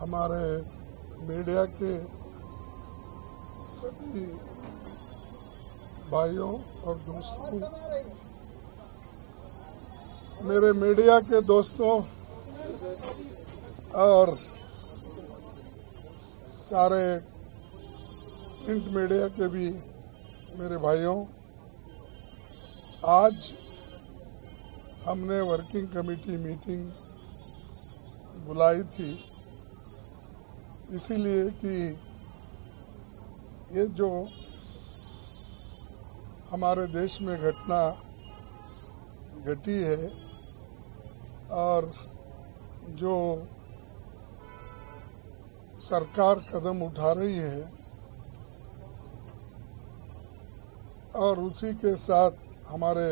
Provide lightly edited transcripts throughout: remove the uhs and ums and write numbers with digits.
हमारे मीडिया के सभी भाइयों और दोस्तों, मेरे मीडिया के दोस्तों और सारे प्रिंट मीडिया के भी मेरे भाइयों, आज हमने वर्किंग कमेटी मीटिंग बुलाई थी इसीलिए कि ये जो हमारे देश में घटना घटी है और जो सरकार कदम उठा रही है और उसी के साथ हमारे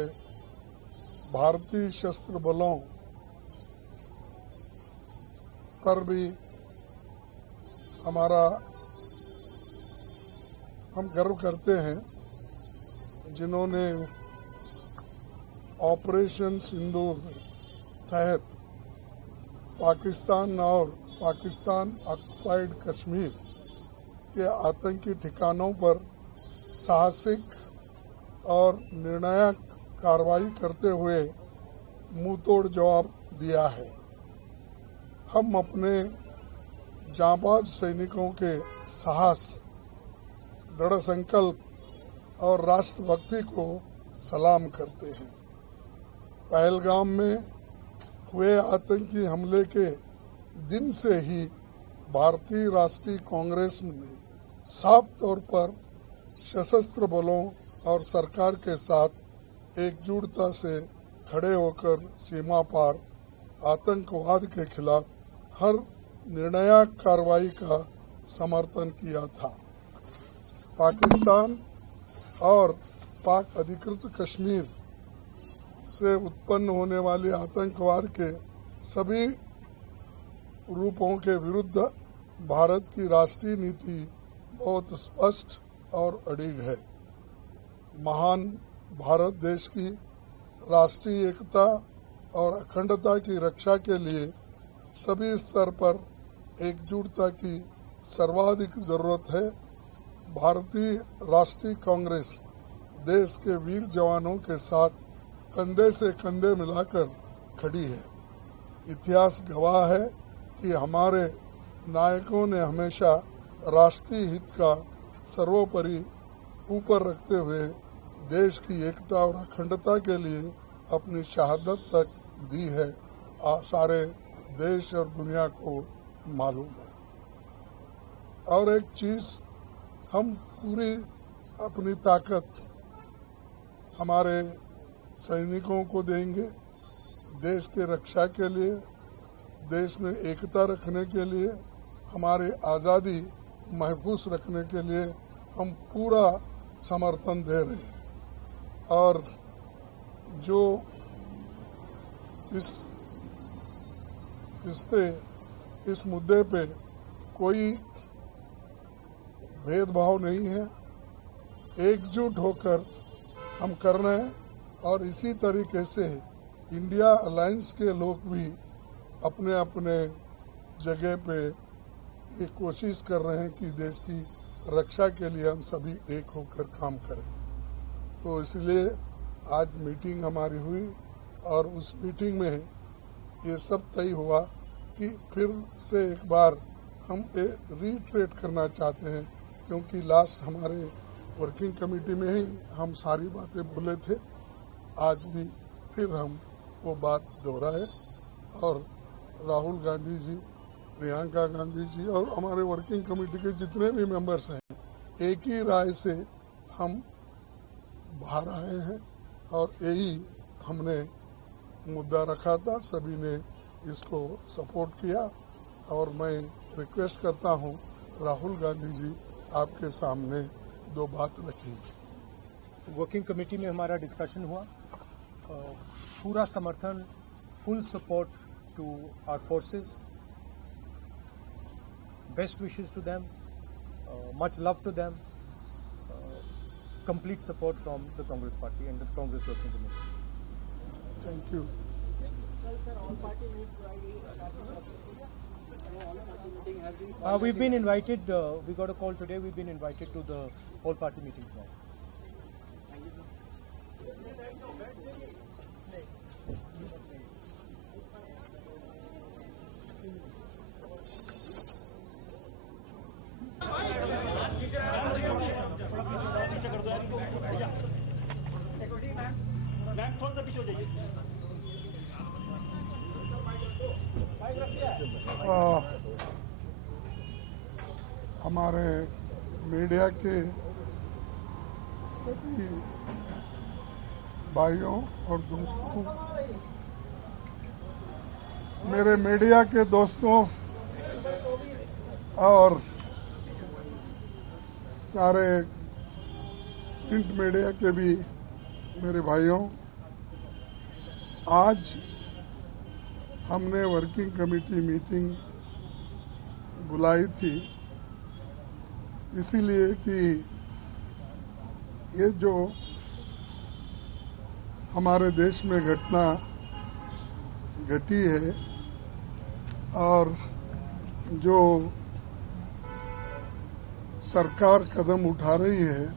भारतीय सशस्त्र बलों पर भी हम गर्व करते हैं, जिन्होंने ऑपरेशन सिंदूर तहत पाकिस्तान और पाकिस्तान ऑक्युपाइड कश्मीर के आतंकी ठिकानों पर साहसिक और निर्णायक कार्रवाई करते हुए मुंहतोड़ जवाब दिया है। हम अपने जांबाज सैनिकों के साहस, दृढ़ संकल्प और राष्ट्रभक्ति को सलाम करते हैं। पहलगाम में हुए आतंकी हमले के दिन से ही भारतीय राष्ट्रीय कांग्रेस ने साफ तौर पर सशस्त्र बलों और सरकार के साथ एकजुटता से खड़े होकर सीमा पार आतंकवाद के खिलाफ हर निर्णायक कार्रवाई का समर्थन किया था। पाकिस्तान और पाक अधिकृत कश्मीर से उत्पन्न होने वाले आतंकवाद के सभी रूपों के विरुद्ध भारत की राष्ट्रीय नीति बहुत स्पष्ट और अडिग है। महान भारत देश की राष्ट्रीय एकता और अखंडता की रक्षा के लिए सभी स्तर पर एकजुटता की सर्वाधिक जरूरत है। भारतीय राष्ट्रीय कांग्रेस देश के वीर जवानों के साथ कंधे से कंधे मिलाकर खड़ी है। इतिहास गवाह है कि हमारे नायकों ने हमेशा राष्ट्रीय हित का सर्वोपरि ऊपर रखते हुए देश की एकता और अखंडता के लिए अपनी शहादत तक दी है। सारे देश और दुनिया को मालूम है। और एक चीज, हम पूरी अपनी ताकत हमारे सैनिकों को देंगे। देश के रक्षा के लिए, देश में एकता रखने के लिए, हमारे आज़ादी महफूज रखने के लिए हम पूरा समर्थन दे रहे हैं। और जो इस मुद्दे पे कोई भेदभाव नहीं है, एकजुट होकर हम कर रहे हैं। और इसी तरीके से इंडिया अलायंस के लोग भी अपने अपने जगह पे ये कोशिश कर रहे हैं कि देश की रक्षा के लिए हम सभी एक होकर काम करें। तो इसलिए आज मीटिंग हमारी हुई और उस मीटिंग में ये सब तय हुआ कि फिर से एक बार हम रीट्रेट करना चाहते हैं, क्योंकि लास्ट हमारे वर्किंग कमेटी में ही हम सारी बातें बोले थे। आज भी फिर हम वो बात दोहराए और राहुल गांधी जी, प्रियंका गांधी जी और हमारे वर्किंग कमेटी के जितने भी मेंबर्स हैं, एक ही राय से हम बाहर आए हैं और यही हमने मुद्दा रखा था। सभी ने इसको सपोर्ट किया और मैं रिक्वेस्ट करता हूं, राहुल गांधी जी आपके सामने दो बात रखी। वर्किंग कमेटी में हमारा डिस्कशन हुआ, पूरा समर्थन, full support to our forces, best wishes to them, much love to them, complete support from the Congress party and the Congress working committee. Thank you. Sir, all party meet Friday. All party meeting We've been invited, we got a call today, we've been invited to the whole party meeting tomorrow. हमारे media के सभी भाइयों और दोस्तों, मेरे media के दोस्तों और सारे प्रिंट मीडिया के भी मेरे भाइयों, आज हमने वर्किंग कमेटी मीटिंग बुलाई थी इसीलिए कि ये जो हमारे देश में घटना घटी है और जो सरकार कदम उठा रही है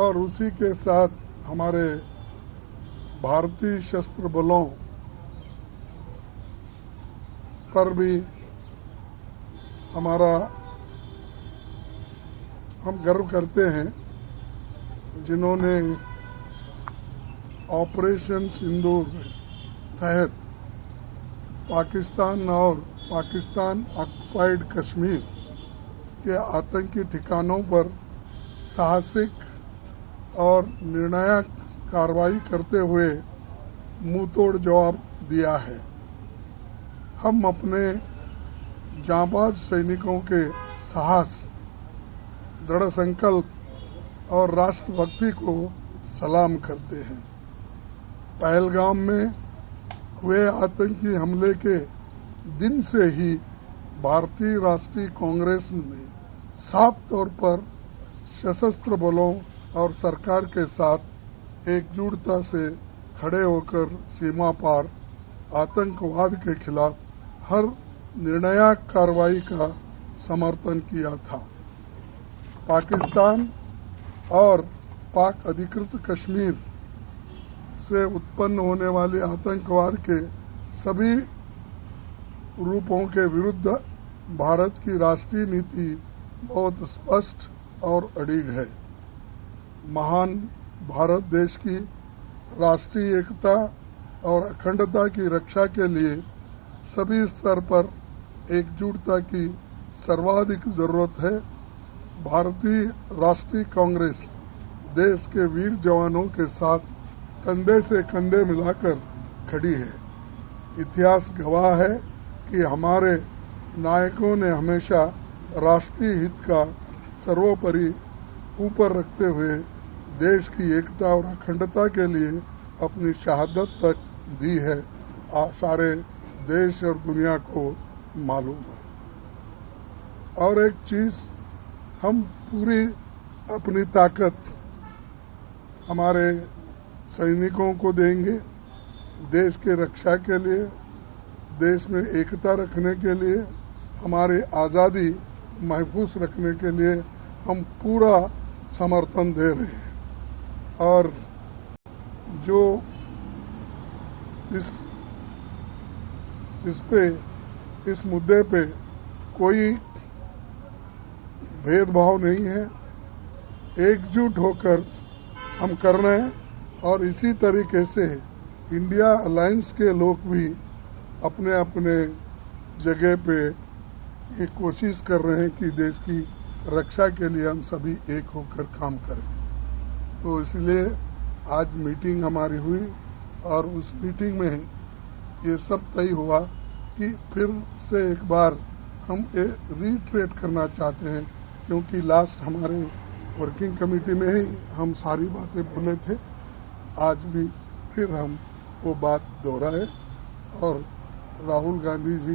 और उसी के साथ हमारे भारतीय सशस्त्र बलों पर भी हम गर्व करते हैं, जिन्होंने ऑपरेशन सिंदूर तहत पाकिस्तान और पाकिस्तान ऑक्युपाइड कश्मीर के आतंकी ठिकानों पर साहसिक और निर्णायक कार्रवाई करते हुए मुंहतोड़ जवाब दिया है। हम अपने जांबाज सैनिकों के साहस, दृढ़ संकल्प और राष्ट्रभक्ति को सलाम करते हैं। पहलगाम में हुए आतंकी हमले के दिन से ही भारतीय राष्ट्रीय कांग्रेस ने साफ तौर पर सशस्त्र बलों और सरकार के साथ एकजुटता से खड़े होकर सीमा पार आतंकवाद के खिलाफ हर निर्णायक कार्रवाई का समर्थन किया था। पाकिस्तान और पाक अधिकृत कश्मीर से उत्पन्न होने वाले आतंकवाद के सभी रूपों के विरुद्ध भारत की राष्ट्रीय नीति बहुत स्पष्ट और अडिग है। महान भारत देश की राष्ट्रीय एकता और अखंडता की रक्षा के लिए सभी स्तर पर एकजुटता की सर्वाधिक जरूरत है। भारतीय राष्ट्रीय कांग्रेस देश के वीर जवानों के साथ कंधे से कंधे मिलाकर खड़ी है। इतिहास गवाह है कि हमारे नायकों ने हमेशा राष्ट्रीय हित का सर्वोपरि ऊपर रखते हुए देश की एकता और अखंडता के लिए अपनी शहादत तक दी है। सारे देश और दुनिया को मालूम है। और एक चीज, हम पूरी अपनी ताकत हमारे सैनिकों को देंगे। देश के रक्षा के लिए, देश में एकता रखने के लिए, हमारी आज़ादी महफूज रखने के लिए हम पूरा समर्थन दे रहे हैं। और जो इस मुद्दे पे कोई भेदभाव नहीं है, एकजुट होकर हम कर रहे हैं। और इसी तरीके से इंडिया अलायंस के लोग भी अपने अपने जगह पे ये कोशिश कर रहे हैं कि देश की रक्षा के लिए हम सभी एक होकर काम करें। तो इसलिए आज मीटिंग हमारी हुई और उस मीटिंग में ये सब तय हुआ कि फिर से एक बार हम ये रीट्रेट करना चाहते हैं, क्योंकि लास्ट हमारे वर्किंग कमेटी में ही हम सारी बातें बोले थे। आज भी फिर हम वो बात दोहराए और राहुल गांधी जी,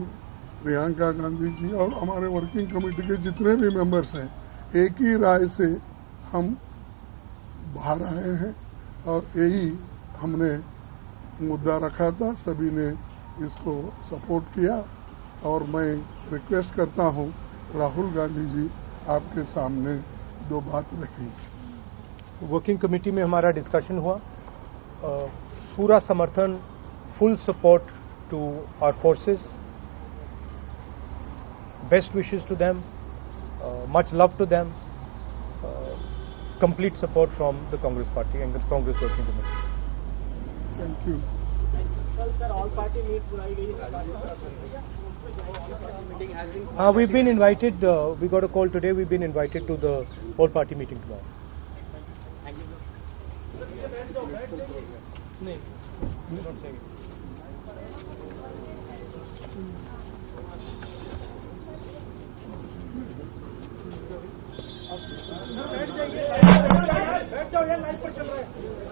प्रियंका गांधी जी और हमारे वर्किंग कमेटी के जितने भी मेंबर्स हैं, एक ही राय से हम बाहर आए हैं और यही हमने मुद्दा रखा था। सभी ने इसको सपोर्ट किया और मैं रिक्वेस्ट करता हूं राहुल गांधी जी आपके सामने दो बात रखी। वर्किंग कमेटी में हमारा डिस्कशन हुआ, पूरा समर्थन, full support to our forces, best wishes to them, much love to them, complete support from the Congress party and the Congress working committee. Thank you. Sir, all party meet बुलाई गई है। We've been invited, we got a call today, we've been invited to the all party meeting tomorrow. नहीं, not saying it. बैठ जाइए, बैठ जाओ, ये line पर चल रहा है।